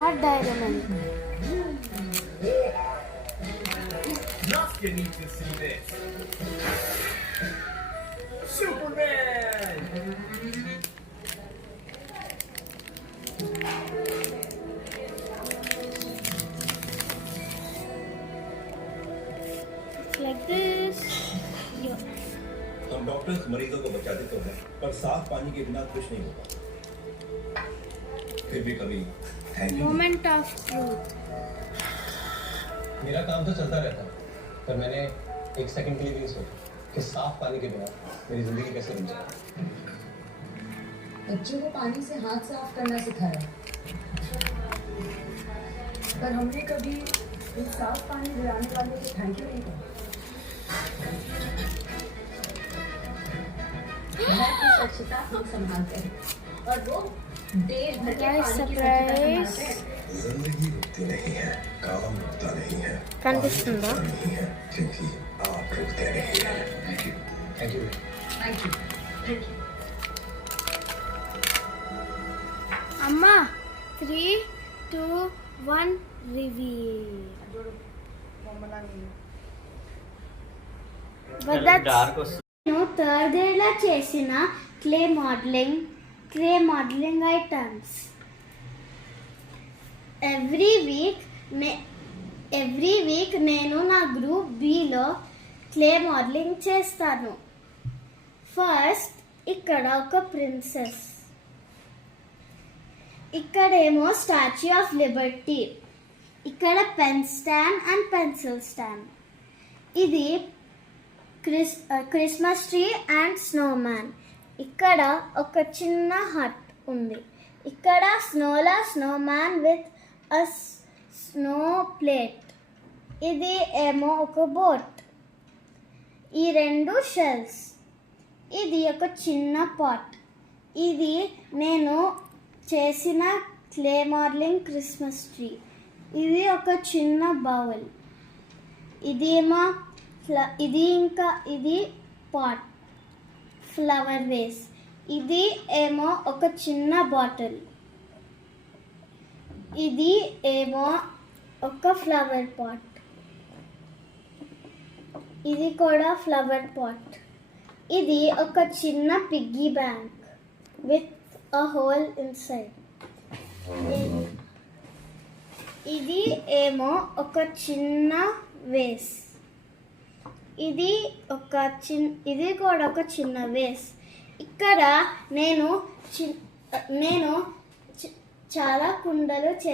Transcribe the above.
Diamond. You need to see this. Superman! Like this. Yeah. हम doctors मरीजों को बचाते तो हैं, पर साफ पानी के बिना कुछ नहीं होता। फिर भी कभी thank you. Moment of truth. मेरा काम तो चलता रहता है, पर मैंने एक सेकंड के लिए भी नहीं सोचा कि साफ पानी के बिना मेरी जिंदगी कैसे बन जाए। बच्चों को पानी से हाथ साफ करना सिखाया, पर हमने कभी इस साफ पानी गिराने वाले को थैंक यू नहीं कहा। घर की स्वच्छता हम संभालते हैं और वो देश भर के पानी की स्वच्छता संभालते हैं। जिंदगी रुकती नहीं है, काम रुकता नहीं है, कनिपिస్తుందా? रुकता नहीं है, क्योंकि आप रुकते नहीं हैं। Thank you. Thank you thank you. Amma, 3, 2, 1, reveal. But that's third గ్రేడ్లో చేసిన clay modelling items. Every week నేను నా గ్రూప్ బిలో క్లే మోడలింగ్ చేస్తాను. ఫస్ట్ ఇక్కడ ఒక ప్రిన్సెస్, ఇక్కడేమో స్టాచ్యూ ఆఫ్ లిబర్టీ, ఇక్కడ pen stand and pencil stand, ఇది క్రిస్మస్ ట్రీ అండ్ స్నోమ్యాన్, ఇక్కడ ఒక చిన్న హట్ ఉంది, ఇక్కడ snowman with a snow plate, ఇది ఏమో ఒక బోట్, ఈ రెండు షెల్స్, ఇది ఒక చిన్న పాట్, ఇది నేను చేసిన క్లే మోడలింగ్ క్రిస్మస్ ట్రీ, ఇది ఒక చిన్న బౌల్, ఇదేమో ఇది పాట్ ఫ్లవర్ వేస్, ఇది ఏమో ఒక చిన్న బాటిల్, ఇది ఏమో ఒక ఫ్లవర్ పాట్, ఇది కూడా ఫ్లవర్ పాట్, ఇది ఒక చిన్న piggy bank with a hole inside. ఇది ఏమో ఒక చిన్న వేస్, ఇది కూడా ఒక చిన్న వేస్, ఇక్కడ నేను చాలా కుండలు